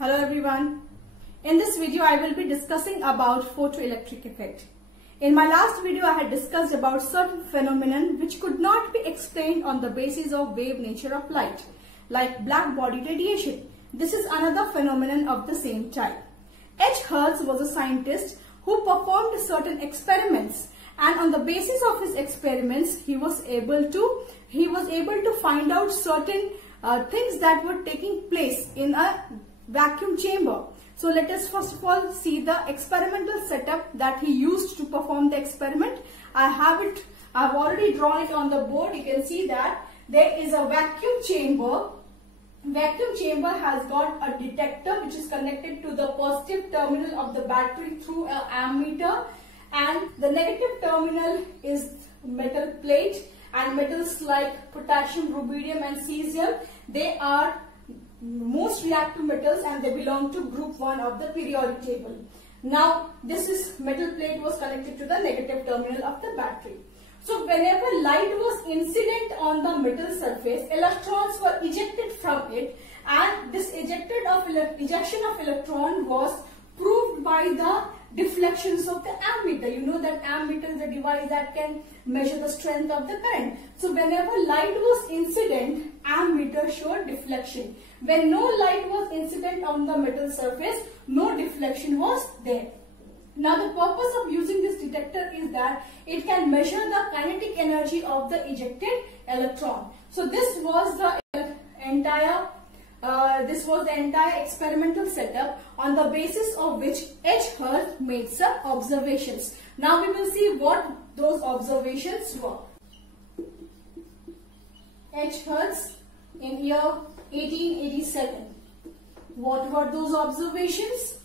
Hello everyone. In this video I will be discussing about photoelectric effect. In my last video I had discussed about certain phenomenon which could not be explained on the basis of wave nature of light, like black body radiation. This is another phenomenon of the same type. Hertz was a scientist who performed certain experiments, and on the basis of his experiments he was able to find out certain things that were taking place in a vacuum chamber. So let us first of all see the experimental setup that he used to perform the experiment. I've already drawn it on the board. You can see that there is a vacuum chamber. Vacuum chamber has got a detector which is connected to the positive terminal of the battery through an ammeter, and the negative terminal is metal plate, and metals like potassium, rubidium and cesium, they are most reactive metals and they belong to group 1 of the periodic table. Now this metal plate was connected to the negative terminal of the battery. So whenever light was incident on the metal surface, electrons were ejected from it, and this ejection of electron was proved by the deflections of the ammeter. You know that ammeter is a device that can measure the strength of the current. So whenever light was incident, ammeter showed deflection. When no light was incident on the metal surface, no deflection was there. Now the purpose of using this detector is that it can measure the kinetic energy of the ejected electron. So this was the entire experimental setup on the basis of which Hertz made some observations. Now we will see what those observations were. Hertz in year 1887. What were those observations?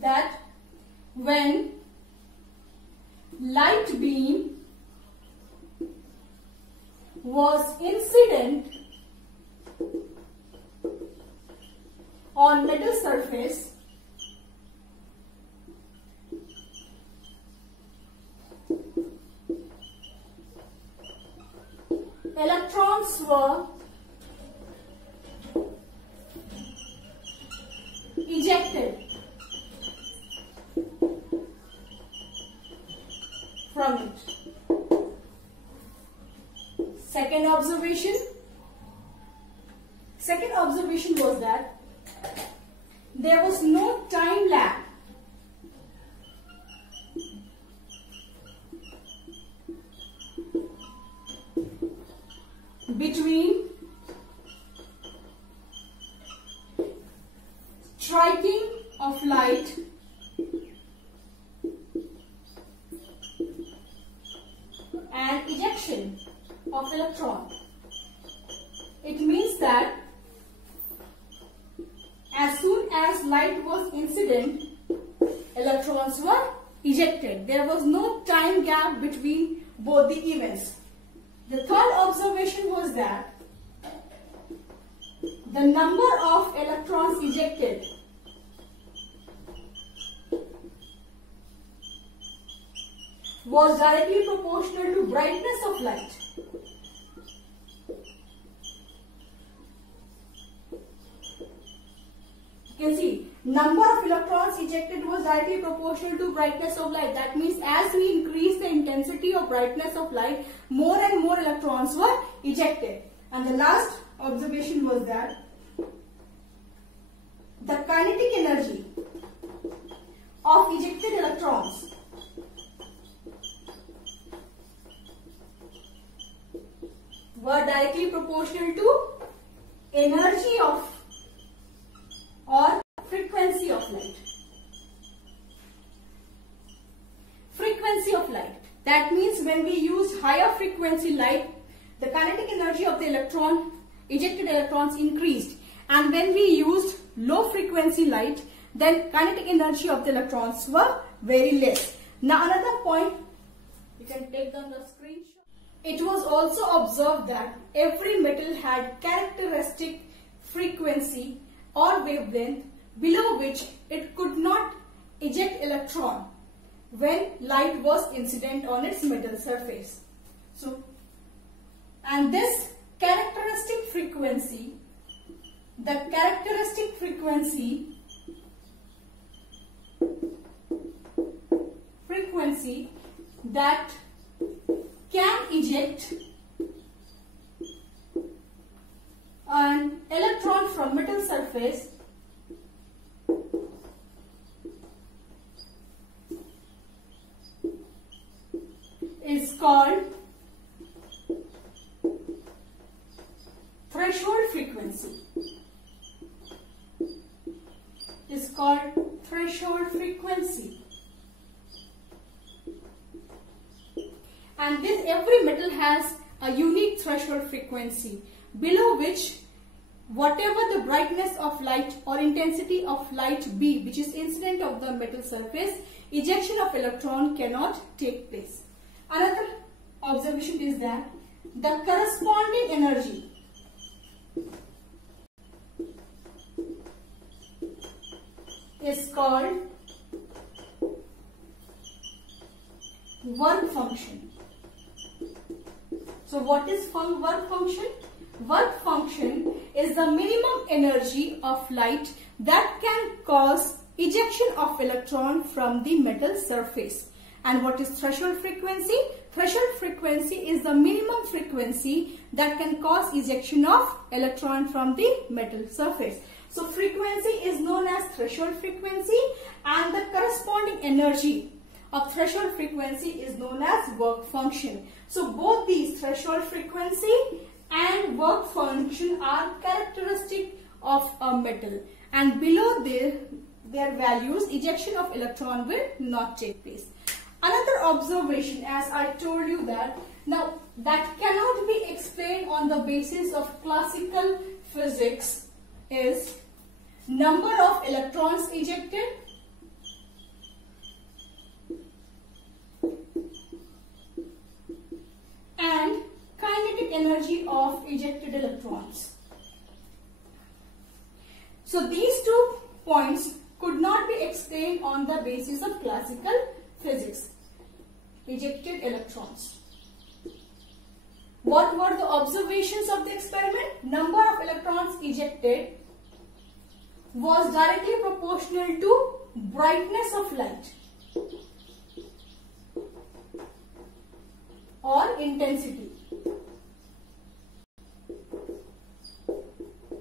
That when light beam was incident on metal surface, electrons were ejected from it. Second observation was that there was no time lag between striking of light and ejection of electron. It means that as soon as light was incident, electrons were ejected. There was no time gap between both the events. The third observation was that the number of electrons ejected was directly proportional to brightness of light. You can see number of electrons ejected was directly proportional to brightness of light. That means as we increase the intensity of brightness of light, more and more electrons were ejected. And the last observation was that the kinetic energy of ejected electrons were directly proportional to energy of or frequency of light. Frequency of light. That means when we use higher frequency light, the kinetic energy of the ejected electrons increased. And when we used low frequency light, then kinetic energy of the electrons were very less. Now another point, you can take down the screenshot. It was also observed that every metal had characteristic frequency or wavelength below which it could not eject electron when light was incident on its metal surface. And this characteristic frequency, the characteristic frequency frequency that can eject an electron from metal surface is called threshold frequency. And this, every metal has a unique threshold frequency below which whatever the brightness of light or intensity of light be, which is incident of the metal surface, ejection of electron cannot take place. Another observation is that the corresponding energy is called work function. So what is work function? Work function is the minimum energy of light that can cause ejection of electron from the metal surface. And what is threshold frequency? Threshold frequency is the minimum frequency that can cause ejection of electron from the metal surface. So frequency is known as threshold frequency, and the corresponding energy of threshold frequency is known as work function. So both these, threshold frequency and work function, are characteristic of a metal, and below their values, ejection of electron will not take place. Another observation, as I told you, that now that cannot be explained on the basis of classical physics is number of electrons ejected and kinetic energy of ejected electrons. So these 2 points could not be explained on the basis of classical physics. Ejected electrons. What were the observations of the experiment? Number of electrons ejected was directly proportional to brightness of light or intensity.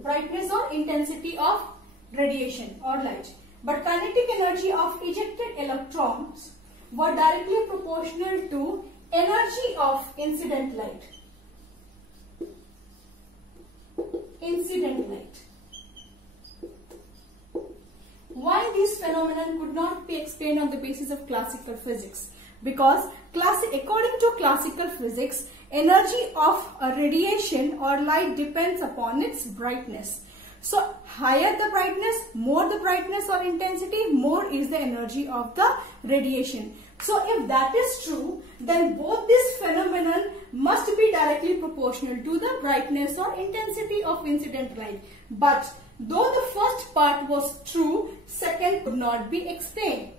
Brightness or intensity of radiation or light. But kinetic energy of ejected electrons were directly proportional to energy of incident light. Why this phenomenon could not be explained on the basis of classical physics? Because according to classical physics, energy of a radiation or light depends upon its brightness. So higher the brightness, more the brightness or intensity, more is the energy of the radiation. So if that is true, then both this phenomenon must be directly proportional to the brightness or intensity of incident light. But though the first part was true, second could not be explained.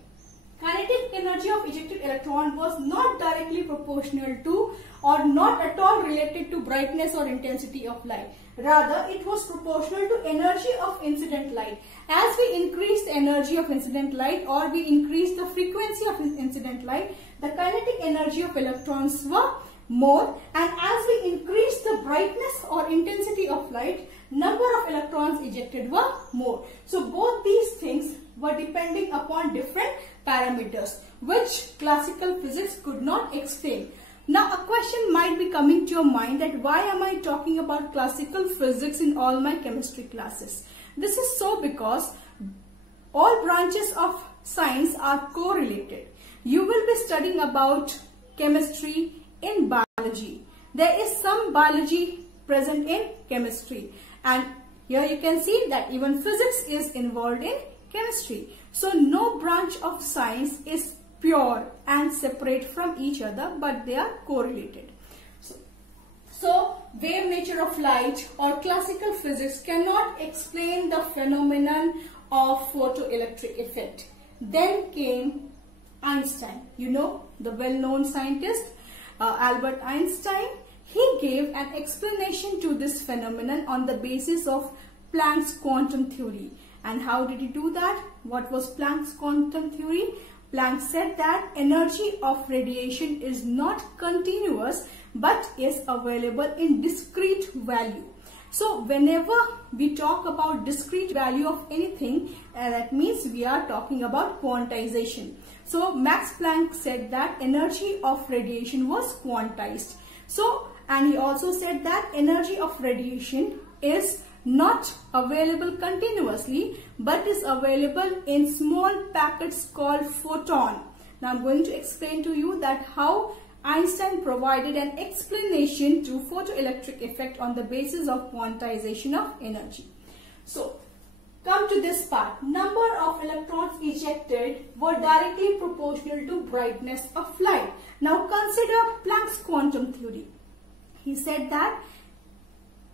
Kinetic energy of ejected electron was not directly proportional to or not at all related to brightness or intensity of light. Rather, it was proportional to energy of incident light. As we increase the energy of incident light or we increase the frequency of incident light, the kinetic energy of electrons were more, and as we increase the brightness or intensity of light, number of electrons ejected were more. So both these things were depending upon different parameters which classical physics could not explain. Now a question might be coming to your mind that why am I talking about classical physics in all my chemistry classes? This is so because all branches of science are correlated. You will be studying about chemistry in biology. There is some biology present in chemistry, and here you can see that even physics is involved in chemistry. So no branch of science is pure and separate from each other, but they are correlated. So wave nature of light or classical physics cannot explain the phenomenon of photoelectric effect. Then came Einstein, you know, the well-known scientist Albert Einstein. He gave an explanation to this phenomenon on the basis of Planck's quantum theory. And how did he do that? What was Planck's quantum theory? Planck said that energy of radiation is not continuous but is available in discrete value. So whenever we talk about discrete value of anything, that means we are talking about quantization. So Max Planck said that energy of radiation was quantized. So, and he also said that energy of radiation is not available continuously but is available in small packets called photon. Now I'm going to explain to you that how Einstein provided an explanation to photoelectric effect on the basis of quantization of energy. So come to this part. Number of electrons ejected were directly proportional to brightness of light. Now consider Planck's quantum theory. He said that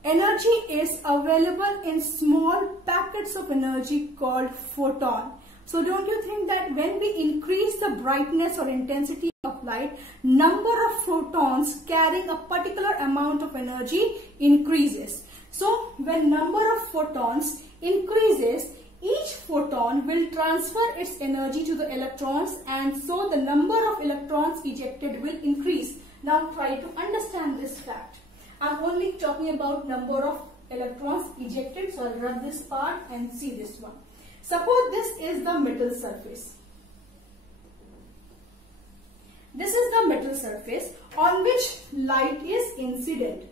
energy is available in small packets of energy called photon. So don't you think that when we increase the brightness or intensity of light, number of photons carrying a particular amount of energy increases. So when number of photons increases, each photon will transfer its energy to the electrons, and so the number of electrons ejected will increase. Now try to understand this fact. I'm only talking about number of electrons ejected, so I'll rub this part and see this one. Suppose this is the metal surface. This is the metal surface on which light is incident,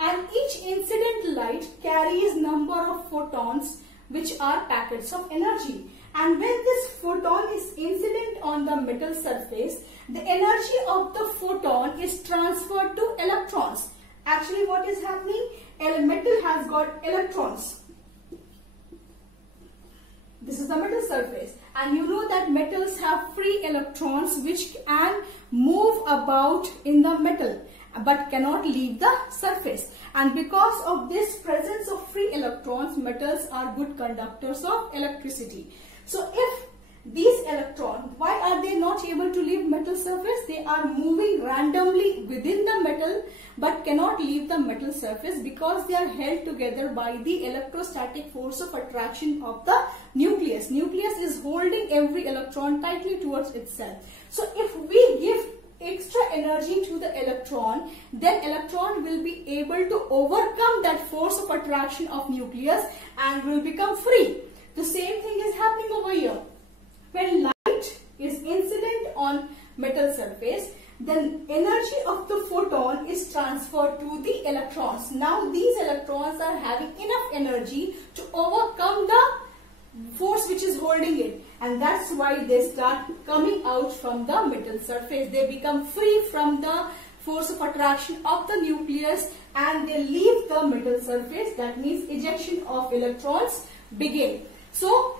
and each incident light carries number of photons which are packets of energy. And when this photon is incident on the metal surface, the energy of the photon is transferred to electrons. Actually, what is happening? Metal has got electrons. This is the metal surface, and you know that metals have free electrons which can move about in the metal but cannot leave the surface. And because of this presence of free electrons, metals are good conductors of electricity. So if these electrons, why are they not able to leave metal surface? They are moving randomly within the metal but cannot leave the metal surface because they are held together by the electrostatic force of attraction of the nucleus. Nucleus is holding every electron tightly towards itself. So if we give extra energy to the electron, then electron will be able to overcome that force of attraction of nucleus and will become free. The same thing is happening over here. When light is incident on metal surface, then energy of the photon is transferred to the electrons. Now these electrons are having enough energy to overcome the force which is holding it, and that's why they start coming out from the metal surface. They become free from the force of attraction of the nucleus and they leave the metal surface. That means ejection of electrons begin. So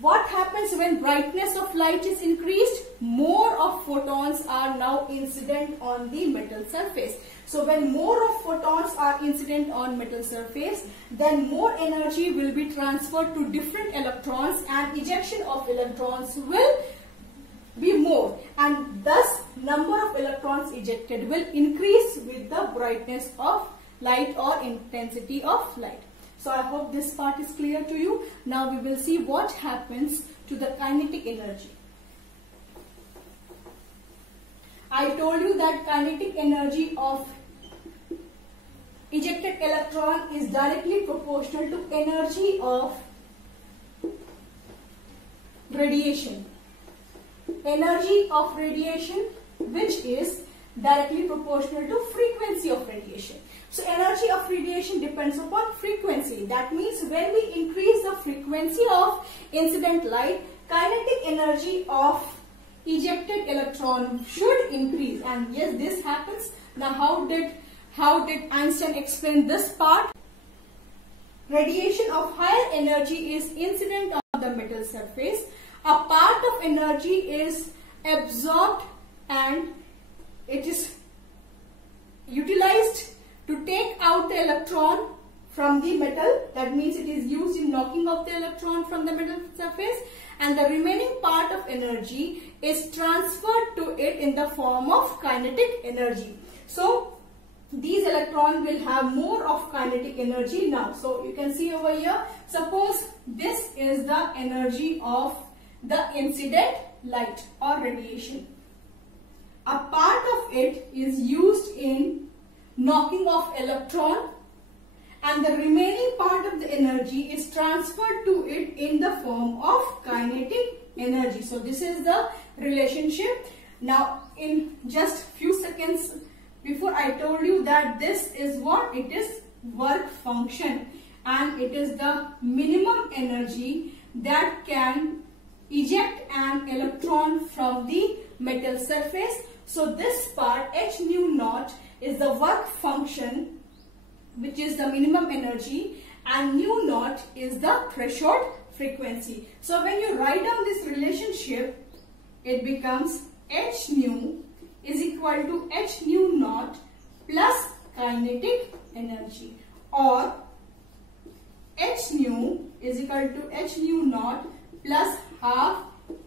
what happens when brightness of light is increased? More of photons are now incident on the metal surface. So when more of photons are incident on metal surface, then more energy will be transferred to different electrons and ejection of electrons will be more, and thus number of electrons ejected will increase with the brightness of light or intensity of light. So I hope this part is clear to you. Now we will see what happens to the kinetic energy. I told you that kinetic energy of ejected electron is directly proportional to energy of radiation. Energy of radiation which is directly proportional to frequency of radiation. So energy of radiation depends upon frequency. That means when we increase the frequency of incident light, kinetic energy of ejected electron should increase. And yes, this happens. Now how did Einstein explain this part? Radiation of higher energy is incident on the metal surface. A part of energy is absorbed and it is utilized to take out the electron from the metal. That means it is used in knocking off the electron from the metal surface, and the remaining part of energy is transferred to it in the form of kinetic energy. So these electrons will have more of kinetic energy now. So you can see over here, suppose this is the energy of the incident light or radiation. A part of it is used in knocking off electron, and the remaining part of the energy is transferred to it in the form of kinetic energy. So this is the relationship. Now in just few seconds before, I told you that this is what it is, work function, and it is the minimum energy that can eject an electron from the metal surface. So this part h nu naught is the work function, which is the minimum energy, and nu naught is the threshold frequency. So when you write down this relationship, it becomes h nu is equal to h nu naught plus kinetic energy, or h nu is equal to h nu naught plus half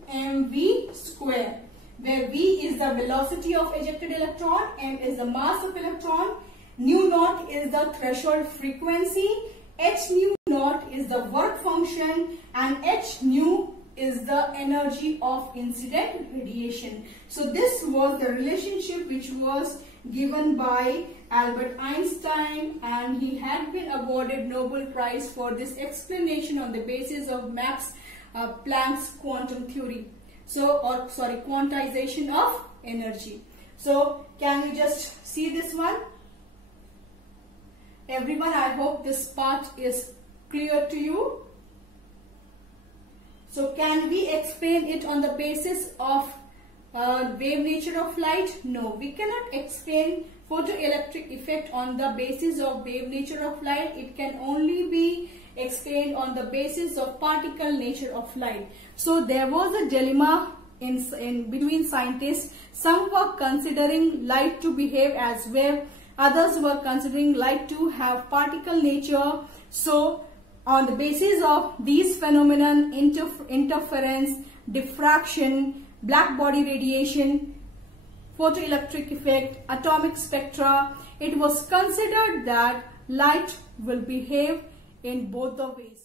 mv square, where v is the velocity of ejected electron, m is the mass of electron, nu naught is the threshold frequency, h nu naught is the work function, and h nu is the energy of incident radiation. So this was the relationship which was given by Albert Einstein, and he had been awarded Nobel Prize for this explanation on the basis of Max Planck's quantum theory. So, quantization of energy. So can you just see this one? Everyone, I hope this part is clear to you. So can we explain it on the basis of wave nature of light? No, we cannot explain photoelectric effect on the basis of wave nature of light. It can only be explained on the basis of particle nature of light. So there was a dilemma in between scientists. Some were considering light to behave as wave, others were considering light to have particle nature. So on the basis of these phenomena, interference, diffraction, black body radiation, photoelectric effect, atomic spectra, it was considered that light will behave in both the ways.